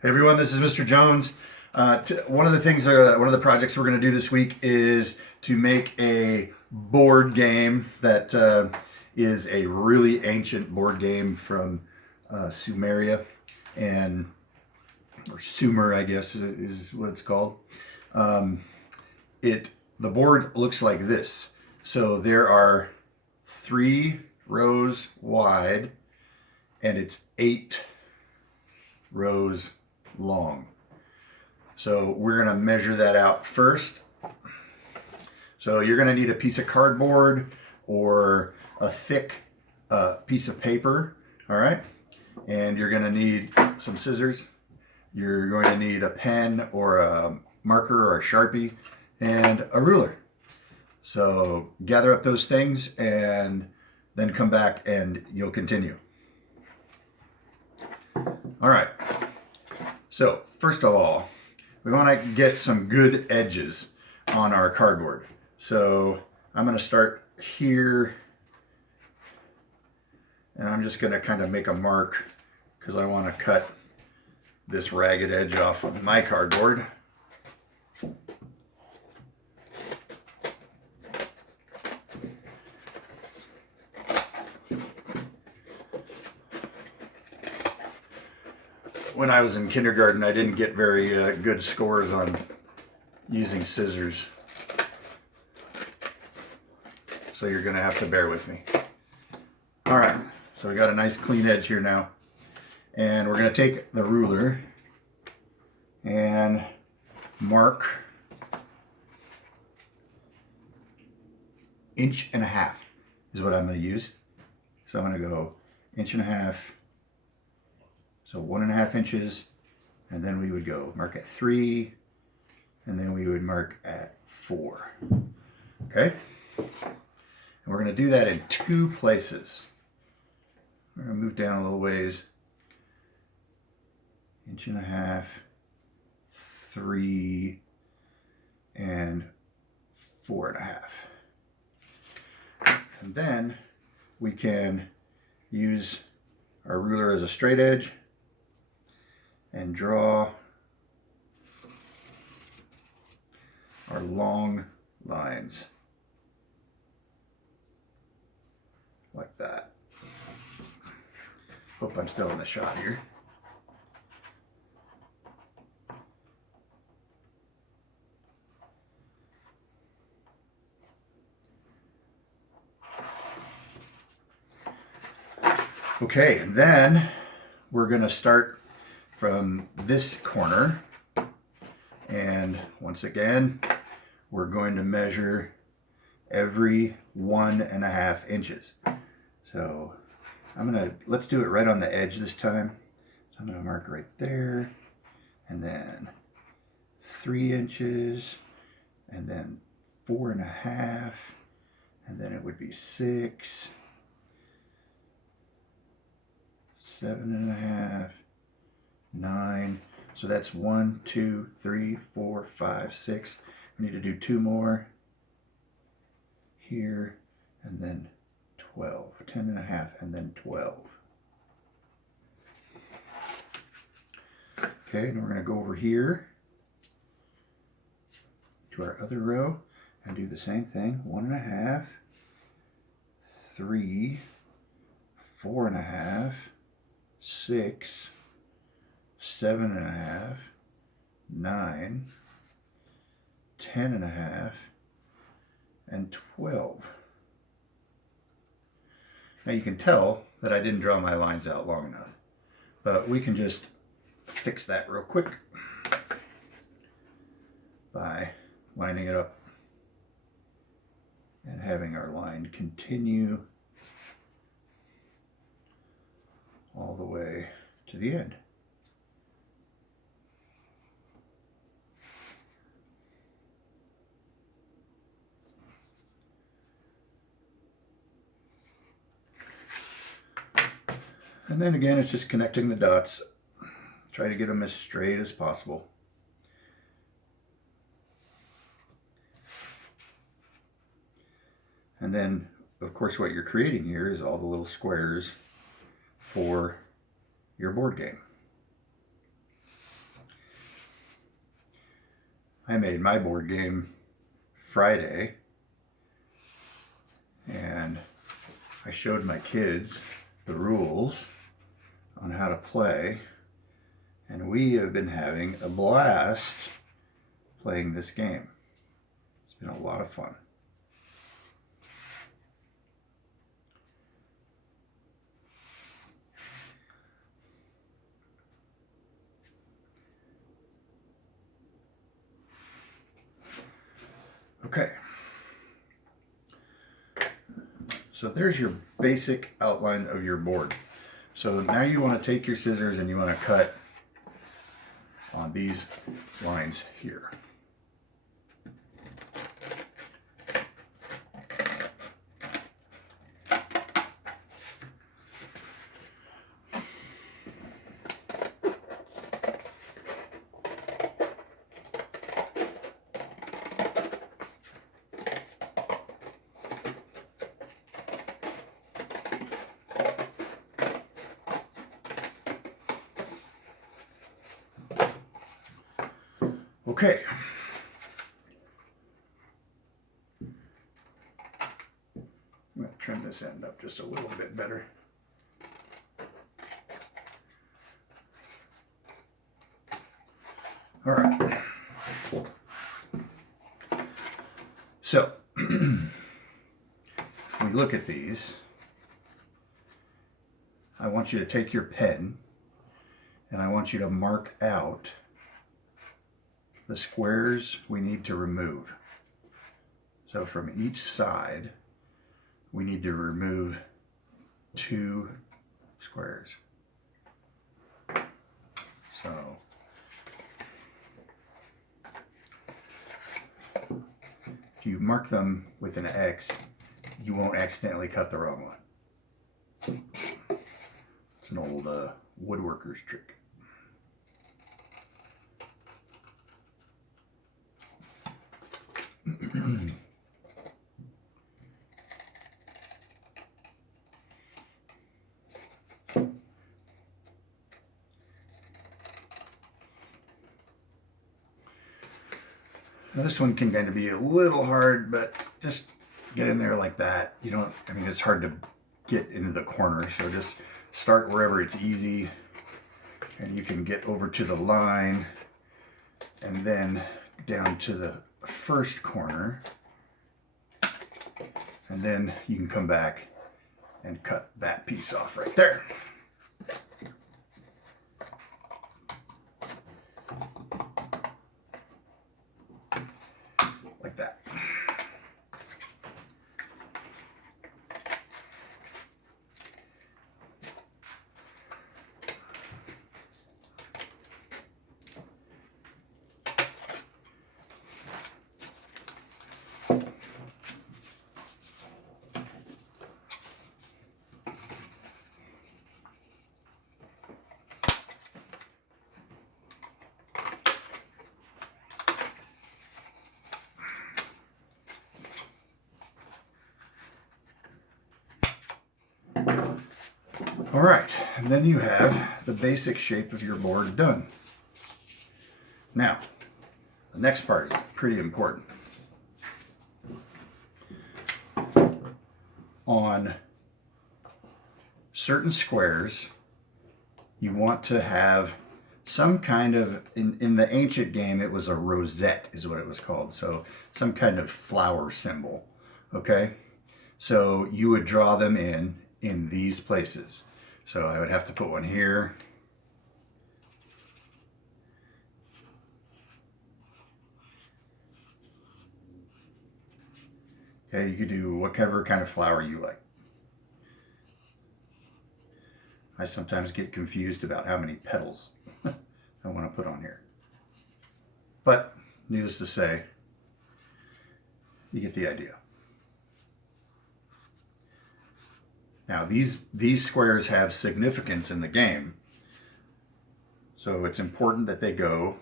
Hey everyone, this is Mr. Jones. One of the projects we're going to do this week is to make a board game that is a really ancient board game from Sumeria, or Sumer, I guess is what it's called. Um, the board looks like this. So there are 3 rows wide, and it's 8 rows long. So we're going to measure that out first. So you're going to need a piece of cardboard or a thick piece of paper, all right? And you're going to need some scissors. You're going to need a pen or a marker or a Sharpie and a ruler. So gather up those things and then come back and you'll continue. All right. So first of all, we want to get some good edges on our cardboard. So I'm going to start here, and I'm just going to kind of make a mark because I want to cut this ragged edge off of my cardboard. When I was in kindergarten, I didn't get very good scores on using scissors. So you're going to have to bear with me. All right, so we got a nice clean edge here now. And we're going to take the ruler and mark 1.5 inches is what I'm going to use. So I'm going to go 1.5 inches. So 1.5 inches, and then we would go mark at 3, and then we would mark at 4. Okay? And we're going to do that in 2 places. We're going to move down a little ways. 1.5 inches, 3, and 4.5. And then we can use our ruler as a straight edge and draw our long lines like that. Hope I'm still in the shot here. Okay, and then we're going to start from this corner, and once again we're going to measure every 1.5 inches. So let's do it right on the edge this time. So I'm going to mark right there, and then 3 inches, and then 4.5, and then it would be 6, 7.5, 9. So that's 1, 2, 3, 4, 5, 6. We need to do 2 more here, and then 12, 10.5, and then 12. Okay, and we're going to go over here to our other row and do the same thing. 1.5, 3, 4.5, 6, 7.5, 9, 10.5, and 12. Now you can tell that I didn't draw my lines out long enough, but we can just fix that real quick by lining it up and having our line continue all the way to the end. And then again, it's just connecting the dots. Try to get them as straight as possible. And then, of course, what you're creating here is all the little squares for your board game. I made my board game Friday, and I showed my kids the rules on how to play, and we have been having a blast playing this game. It's been a lot of fun. Okay, so there's your basic outline of your board. So now you want to take your scissors and you want to cut on these lines here. Okay. I'm going to trim this end up just a little bit better. All right. So, if we look at these, I want you to take your pen and I want you to mark out the squares we need to remove. So from each side, we need to remove 2 squares. So if you mark them with an X, you won't accidentally cut the wrong one. It's an old woodworker's trick. Now this one can kind of be a little hard, but just get in there like that. You don't, I mean, it's hard to get into the corner, so just start wherever it's easy and you can get over to the line and then down to the first corner, and then you can come back and cut that piece off right there. Like that. All right, and then you have the basic shape of your board done. Now, the next part is pretty important. On certain squares, you want to have some kind of, in the ancient game, it was a rosette is what it was called. So some kind of flower symbol, okay? So you would draw them in these places. So I would have to put one here. Okay, you could do whatever kind of flower you like. I sometimes get confused about how many petals I want to put on here. But needless to say, you get the idea. Now these squares have significance in the game, so it's important that they go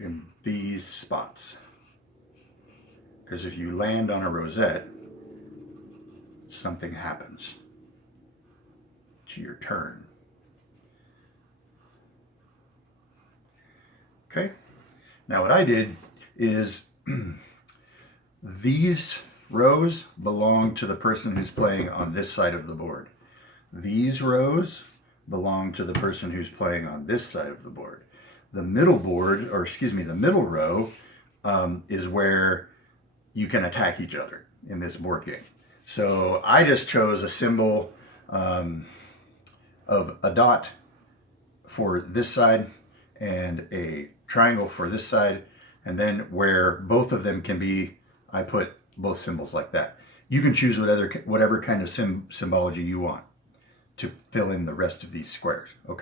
in these spots. Because if you land on a rosette, something happens to your turn. Okay, Now what I did is these rows belong to the person who's playing on this side of the board. These rows belong to the person who's playing on this side of the board. The middle board, or excuse me, the middle row is where you can attack each other in this board game. So I just chose a symbol of a dot for this side and a triangle for this side, and then where both of them can be, I put both symbols like that. You can choose whatever kind of symbology you want to fill in the rest of these squares, okay?